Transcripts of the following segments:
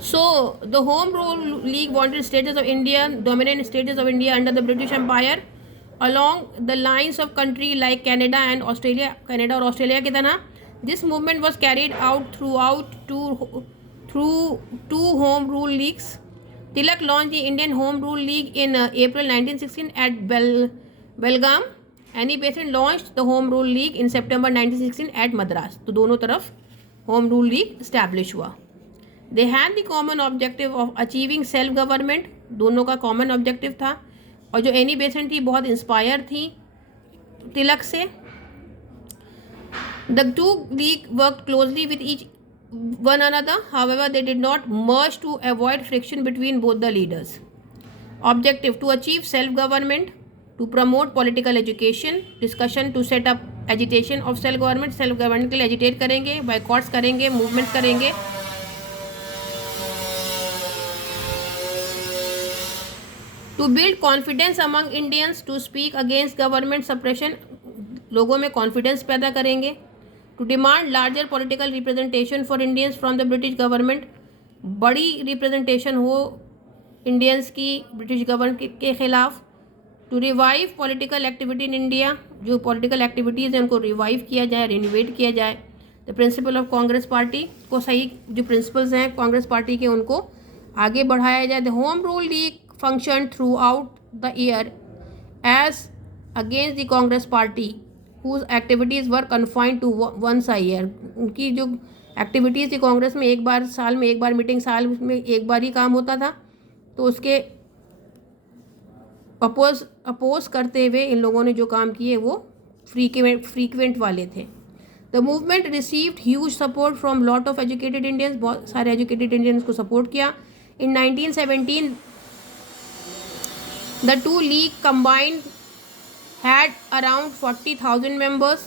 So the Home Rule League wanted status of India, dominant status of India under the British Empire, along the lines of country like Canada and Australia, Canada और Australia की तरह. This movement was carried out through two Home Rule Leagues. Tilak launched the Indian Home Rule League in April 1916 at Belgaum. Annie Besant launched the Home Rule League in September 1916 at Madras. तो दोनों तरफ Home Rule League establish हुआ. They had the common objective of achieving self government. दोनों का common objective था. और जो Annie Besant थी बहुत इंस्पायर थी तिलक से. The two league worked closely with each one another. However, they did not merge to avoid friction between both the leaders. Objective: to achieve self-government, to promote political education, discussion to set up agitation of self-government. Self-government के लिए agitate करेंगे, boycotts करेंगे, movements करेंगे. To build confidence among Indians to speak against government suppression, लोगों में confidence पैदा करेंगे. To demand larger political representation for Indians from the British government, बड़ी representation हो Indians की British government के खिलाफ. To revive political activity in India, जो political activities हैं उनको revive किया जाए, renovate किया जाए. The principle of Congress Party को सही जो principles हैं Congress Party के उनको आगे बढ़ाया जाए. The Home Rule League functioned throughout the year as against the Congress Party, whose activities were confined to once a year. उनकी जो एक्टिविटीज़ थी कांग्रेस में एक बार साल में एक बार मीटिंग, साल में एक बार ही काम होता था. तो उसके अपोज करते हुए इन लोगों ने जो काम किए वो फ्रीक्वेंट वाले थे. The movement received huge support from lot of educated Indians. बहुत सारे एजुकेटेड इंडियंस को सपोर्ट किया. इन 1917 the two league combined had around 40,000 members.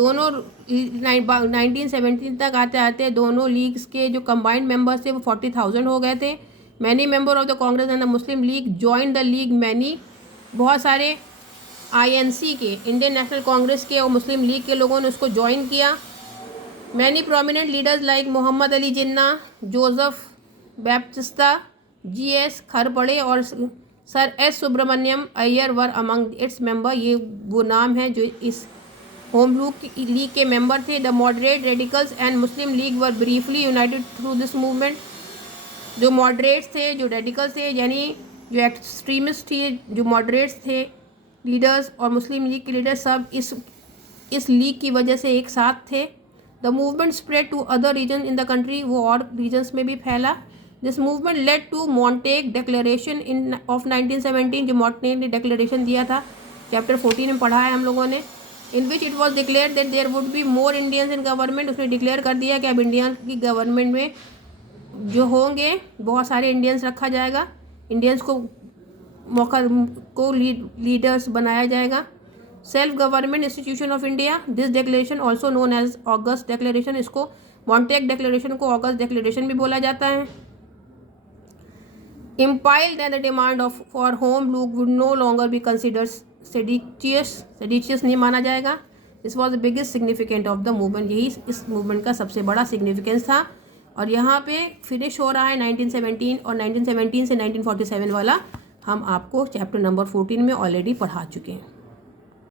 दोनों 1917 तक आते आते दोनों लीग्स के जो कंबाइंड मेंबर्स थे वो 40,000 हो गए थे. Many member of the Congress and the Muslim league join the league. Many बहुत सारे INC के, इंडियन नेशनल कांग्रेस के और मुस्लिम लीग के लोगों ने उसको ज्वाइन किया. Many prominent leaders like Mohammad Ali Jinnah, Joseph Baptista, GS Kharpade और sir S Subramaniam Iyer were among its member. ये वो नाम है जो इस होम लीग के मेंबर थे. The moderate radicals and Muslim League were briefly united through this movement. जो मॉडरेट्स थे, जो रेडिकल्स थे, यानी जो एक्सट्रीमिस्ट थे, जो मॉडरेट्स थे लीडर्स और मुस्लिम लीग के लीडर्स, सब इस लीग की वजह से एक साथ थे. The movement spread to other region in the country. वो और रीजन्स में भी फैला. This movement led to Montagu declaration in of 1917. जो मॉन्टेग ने डिक्लेरेशन दिया था, चैप्टर 14 में पढ़ा है हम लोगों ने. In which it was declare that there would be more Indians in government. उसने डिक्लेयर कर दिया कि अब इंडिया की गवर्नमेंट में जो होंगे बहुत सारे इंडियंस रखा जाएगा. इंडियंस को मौका को लीडर्स बनाया जाएगा. Self government institution of India. This declaration also known as August declaration. इसको मॉन्टेग डिक्लेरेशन को ऑगस्ट डिक्लेरेशन भी बोला जाता है. Impiled that the demand for home rule would no longer be considered seditious नहीं माना जाएगा. This was the biggest significance of the movement. यही इस मूवमेंट का सबसे बड़ा सिग्निफिकेंस था. और यहाँ पे फिनिश हो रहा है 1917 और 1917 से 1947 वाला हम आपको चैप्टर नंबर 14 में ऑलरेडी पढ़ा चुके हैं.